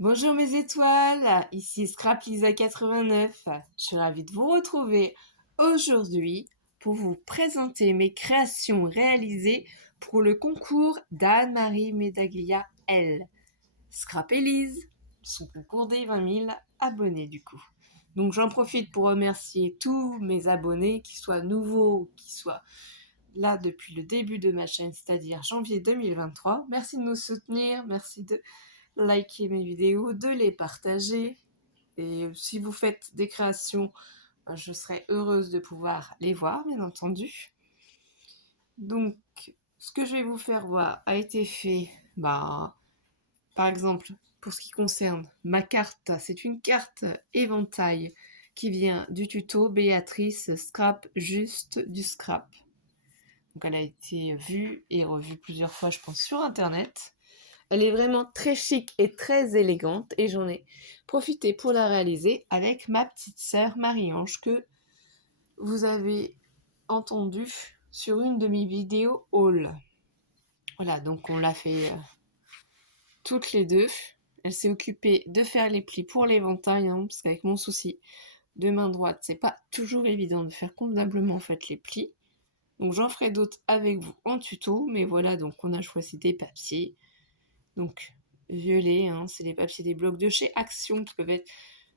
Bonjour mes étoiles, ici Scrap Lisa 89. Je suis ravie de vous retrouver aujourd'hui pour vous présenter mes créations réalisées pour le concours d'Anne-Marie Medaglia L. Scrap Elise, son concours des 20 000 abonnés du coup. Donc j'en profite pour remercier tous mes abonnés, qu'ils soient nouveaux ou qu'ils soient là depuis le début de ma chaîne, c'est-à-dire janvier 2023. Merci de nous soutenir, merci de liker mes vidéos, de les partager. Et si vous faites des créations, je serai heureuse de pouvoir les voir, bien entendu. Donc, ce que je vais vous faire voir a été fait, par exemple, pour ce qui concerne ma carte, c'est une carte éventail qui vient du tuto Béatrice Scrap Juste du Scrap. Donc, elle a été vue et revue plusieurs fois, je pense, sur Internet. Elle est vraiment très chic et très élégante et j'en ai profité pour la réaliser avec ma petite sœur Marie-Ange que vous avez entendue sur une de mes vidéos haul. Voilà, donc on l'a fait toutes les deux. Elle s'est occupée de faire les plis pour l'éventail, parce qu'avec mon souci de main droite, c'est pas toujours évident de faire convenablement en fait les plis. Donc j'en ferai d'autres avec vous en tuto, mais voilà, donc on a choisi des papiers. Donc violet, c'est les papiers des blocs de chez Action qui peuvent être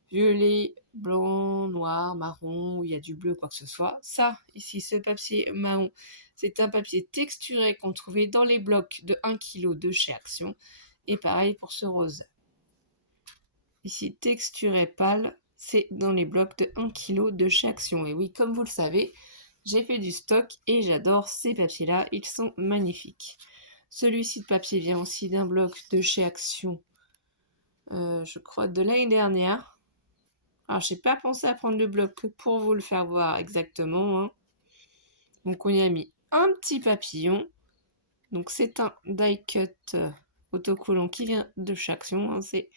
violet, blanc, noir, marron, où il y a du bleu, quoi que ce soit. Ça, ici, ce papier marron, c'est un papier texturé qu'on trouvait dans les blocs de 1 kg de chez Action. Et pareil pour ce rose. Ici, texturé pâle, c'est dans les blocs de 1 kg de chez Action. Et oui, comme vous le savez, j'ai fait du stock et j'adore ces papiers-là, ils sont magnifiques. Celui-ci de papier vient aussi d'un bloc de chez Action, je crois de l'année dernière. Alors, je n'ai pas pensé à prendre le bloc pour vous le faire voir exactement. Donc, on y a mis un petit papillon. Donc, c'est un die cut autocollant qui vient de chez Action. C'est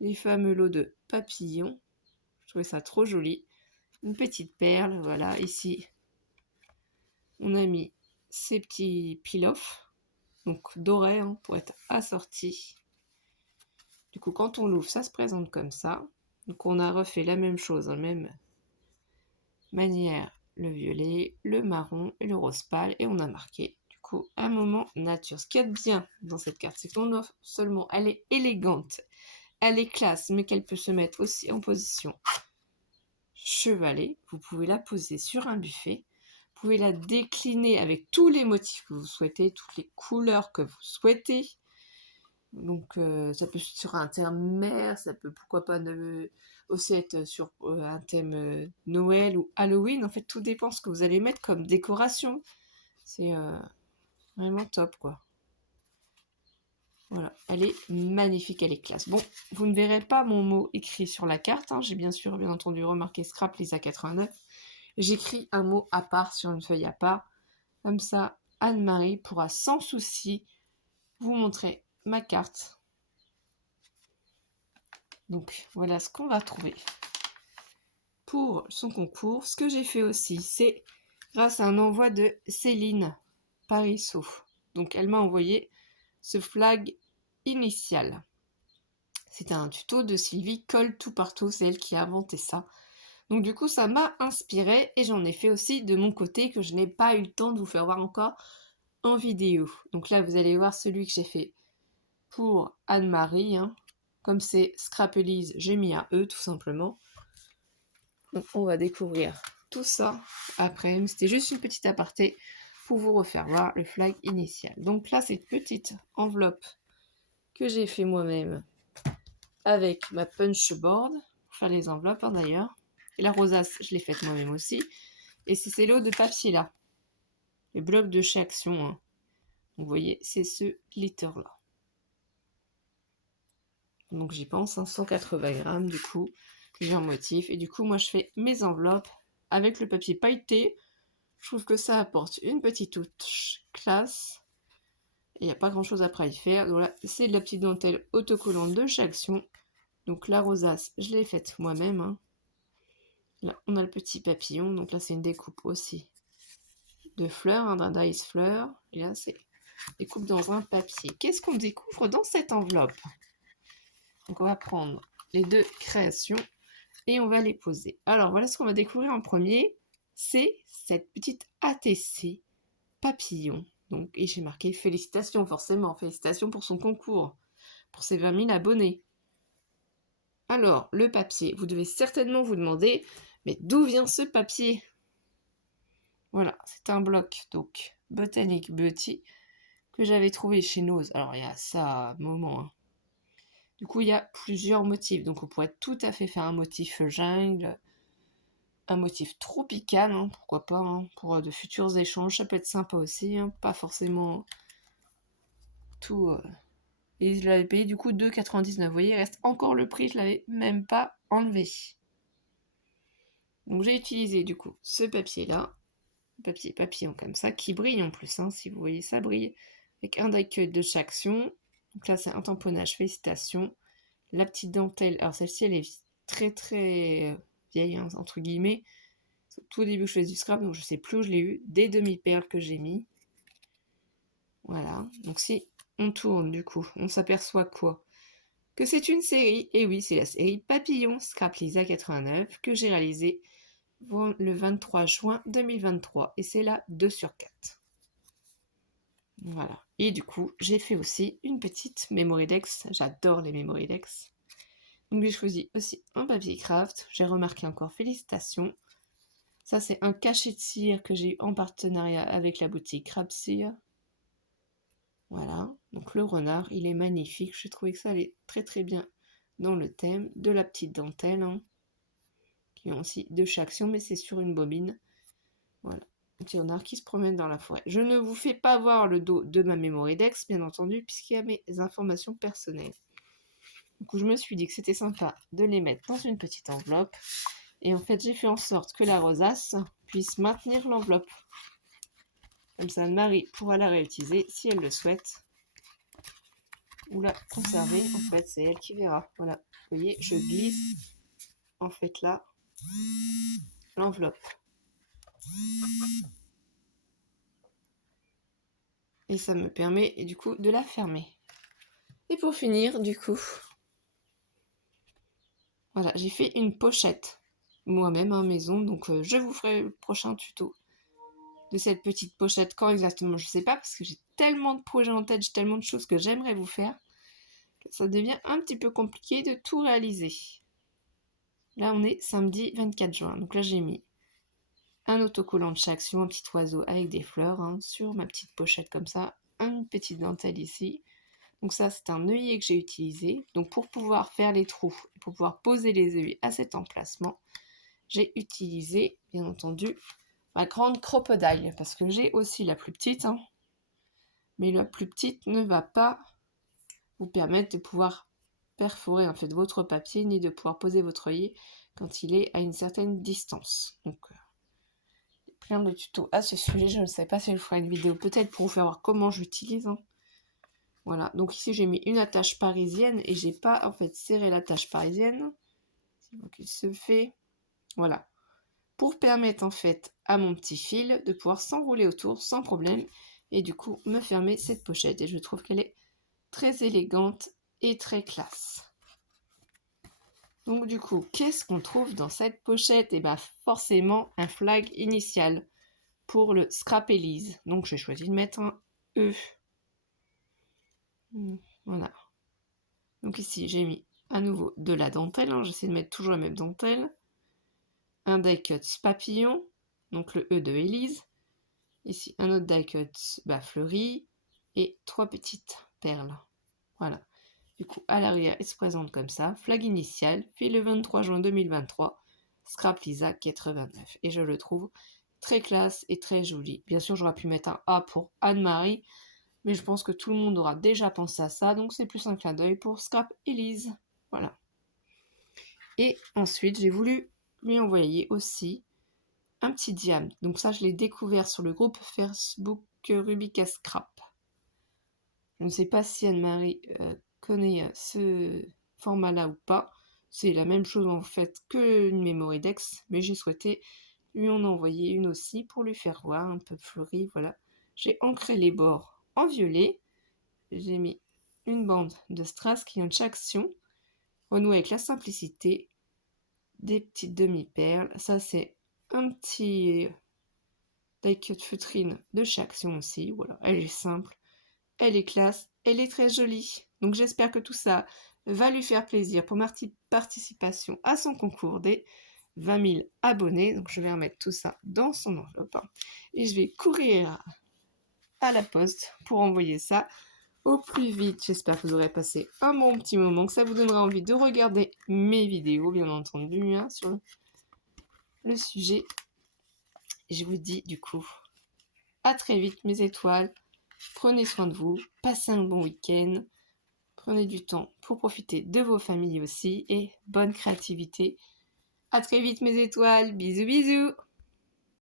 les fameux lots de papillons. Je trouvais ça trop joli. Une petite perle, voilà. Ici, on a mis ces petits peel-off, donc dorés, pour être assortis. Du coup, quand on l'ouvre, ça se présente comme ça. Donc, on a refait la même chose, même manière, le violet, le marron et le rose pâle, et on a marqué, du coup, un moment nature. Ce qu'il y a de bien dans cette carte, c'est qu'on offre seulement, elle est élégante, elle est classe, mais qu'elle peut se mettre aussi en position chevalet. Vous pouvez la poser sur un buffet. Vous pouvez la décliner avec tous les motifs que vous souhaitez, toutes les couleurs que vous souhaitez. Donc ça peut être sur un thème mer, ça peut pourquoi pas aussi être sur un thème Noël ou Halloween. En fait, tout dépend ce que vous allez mettre comme décoration. C'est vraiment top, quoi. Voilà, elle est magnifique, elle est classe. Bon, vous ne verrez pas mon mot écrit sur la carte. J'ai bien entendu remarqué Scrap Lisa 89. J'écris un mot à part sur une feuille à part. Comme ça, Anne-Marie pourra sans souci vous montrer ma carte. Donc, voilà ce qu'on va trouver pour son concours. Ce que j'ai fait aussi, c'est grâce à un envoi de Céline Parisot. Donc, elle m'a envoyé ce flag initial. C'est un tuto de Sylvie Colle tout partout, c'est elle qui a inventé ça. Donc du coup, ça m'a inspiré et j'en ai fait aussi de mon côté que je n'ai pas eu le temps de vous faire voir encore en vidéo. Donc là, vous allez voir celui que j'ai fait pour Anne-Marie. Comme c'est Scrap Elise, j'ai mis un E tout simplement. Donc on va découvrir tout ça après. C'était juste une petite aparté pour vous refaire voir le flag initial. Donc là, c'est une petite enveloppe que j'ai fait moi-même avec ma punch board pour faire les enveloppes d'ailleurs. Et la rosace, je l'ai faite moi-même aussi. Et c'est ces lots de papier là. Les blocs de chez Action. Vous voyez, c'est ce glitter là. Donc j'y pense, 180 grammes du coup, plusieurs motifs. Et du coup, moi je fais mes enveloppes avec le papier pailleté. Je trouve que ça apporte une petite touche classe. Il n'y a pas grand chose après à y faire. Donc là, c'est de la petite dentelle autocollante de chez Action. Donc la rosace, je l'ai faite moi-même. Là, on a le petit papillon. Donc là, c'est une découpe aussi de fleurs, d'un dice fleurs. Et là, c'est découpe dans un papier. Qu'est-ce qu'on découvre dans cette enveloppe? Donc on va prendre les deux créations et on va les poser. Alors voilà ce qu'on va découvrir en premier, c'est cette petite ATC papillon. Donc, et j'ai marqué félicitations, forcément, félicitations pour son concours, pour ses 20 000 abonnés. Alors, le papier, vous devez certainement vous demander, mais d'où vient ce papier? Voilà, c'est un bloc, donc, Botanic Beauty, que j'avais trouvé chez Nose. Alors, il y a ça, un moment, hein. Du coup, il y a plusieurs motifs. Donc, on pourrait tout à fait faire un motif jungle, un motif tropical, hein, pourquoi pas, hein, pour de futurs échanges. Ça peut être sympa aussi, hein, pas forcément tout. Et je l'avais payé du coup 2,99. Vous voyez, il reste encore le prix, je l'avais même pas enlevé. Donc j'ai utilisé du coup ce papier-là, papier papillon comme ça, qui brille en plus, hein, si vous voyez ça brille, avec un die-cut de chaque action. Donc là c'est un tamponnage, félicitations. La petite dentelle, alors celle-ci elle est très très vieille, hein, entre guillemets. Tout au début je faisais du scrap, donc je sais plus où je l'ai eu. Des demi-perles que j'ai mis. Voilà, donc si on tourne du coup, on s'aperçoit quoi? Que c'est une série, et oui, c'est la série Papillon Scrap Lisa 89 que j'ai réalisée le 23 juin 2023, et c'est la 2 sur 4. Voilà, et du coup, j'ai fait aussi une petite Memorydex, j'adore les Memorydex. Donc j'ai choisi aussi un papier craft, j'ai remarqué encore félicitations. Ça c'est un cachet de cire que j'ai eu en partenariat avec la boutique Crab Cire. Voilà, donc le renard, il est magnifique, j'ai trouvé que ça allait très très bien dans le thème de la petite dentelle, hein, qui ont aussi de chaque action, mais c'est sur une bobine. Voilà, un petit renard qui se promène dans la forêt. Je ne vous fais pas voir le dos de ma Memorydex, bien entendu, puisqu'il y a mes informations personnelles. Du coup, je me suis dit que c'était sympa de les mettre dans une petite enveloppe. Et en fait, j'ai fait en sorte que la rosace puisse maintenir l'enveloppe. Comme ça, Marie pourra la réutiliser si elle le souhaite. Ou la conserver. En fait, c'est elle qui verra. Voilà. Vous voyez, je glisse en fait là l'enveloppe. Et ça me permet du coup de la fermer. Et pour finir, du coup, voilà, j'ai fait une pochette moi-même à maison. Donc je vous ferai le prochain tuto de cette petite pochette. Quand exactement, je sais pas, parce que j'ai tellement de projets en tête, j'ai tellement de choses que j'aimerais vous faire, que ça devient un petit peu compliqué de tout réaliser. Là, on est samedi 24 juin. Donc là, j'ai mis un autocollant de chaque action, un petit oiseau avec des fleurs, hein, sur ma petite pochette comme ça, une petite dentelle ici. Donc ça, c'est un œillet que j'ai utilisé. Donc pour pouvoir faire les trous, pour pouvoir poser les œillets à cet emplacement, j'ai utilisé, bien entendu, ma grande crocodile, parce que j'ai aussi la plus petite, hein, mais la plus petite ne va pas vous permettre de pouvoir perforer en fait votre papier, ni de pouvoir poser votre œillet quand il est à une certaine distance. Donc plein de tutos à ce sujet, je ne sais pas si je ferai une vidéo peut-être pour vous faire voir comment j'utilise, hein. Voilà, donc ici j'ai mis une attache parisienne et j'ai pas en fait serré l'attache parisienne. C'est moi qui se fait. Voilà. Pour permettre en fait à mon petit fil de pouvoir s'enrouler autour sans problème et du coup me fermer cette pochette. Et je trouve qu'elle est très élégante et très classe. Donc du coup, qu'est-ce qu'on trouve dans cette pochette? Et bien forcément un flag initial pour le Scrap Elise. Donc j'ai choisi de mettre un E. Voilà. Donc ici, j'ai mis à nouveau de la dentelle, hein. J'essaie de mettre toujours la même dentelle. Un die cut papillon, donc le E de Elise. Ici, un autre die cut fleuri. Et 3 petites perles. Voilà. Du coup, à l'arrière, il se présente comme ça. Flag initial, fait le 23 juin 2023. Scrap Lisa 89. Et je le trouve très classe et très joli. Bien sûr, j'aurais pu mettre un A pour Anne-Marie, mais je pense que tout le monde aura déjà pensé à ça, donc c'est plus un clin d'œil pour Scrap Elise. Voilà. Et ensuite, j'ai voulu lui envoyer aussi un petit diam. Donc ça, je l'ai découvert sur le groupe Facebook Rubica Scrap. Je ne sais pas si Anne-Marie connaît ce format-là ou pas. C'est la même chose en fait que une Memorydex, mais j'ai souhaité lui en envoyer une aussi pour lui faire voir un peu fleurie. Voilà. J'ai ancré les bords en violet. J'ai mis une bande de strass qui ont chaque action. Renouer avec la simplicité. Des petites demi-perles. Ça, c'est un petit die-cut feutrine de chez Action aussi. Voilà, elle est simple, elle est classe, elle est très jolie. Donc j'espère que tout ça va lui faire plaisir pour ma participation à son concours des 20 000 abonnés. Donc je vais remettre tout ça dans son enveloppe. Et je vais courir à la poste pour envoyer ça au plus vite. J'espère que vous aurez passé un bon petit moment, que ça vous donnera envie de regarder mes vidéos, bien entendu, sur le sujet. Je vous dis du coup à très vite mes étoiles. Prenez soin de vous, passez un bon week-end. Prenez du temps pour profiter de vos familles aussi et bonne créativité. À très vite mes étoiles, bisous bisous.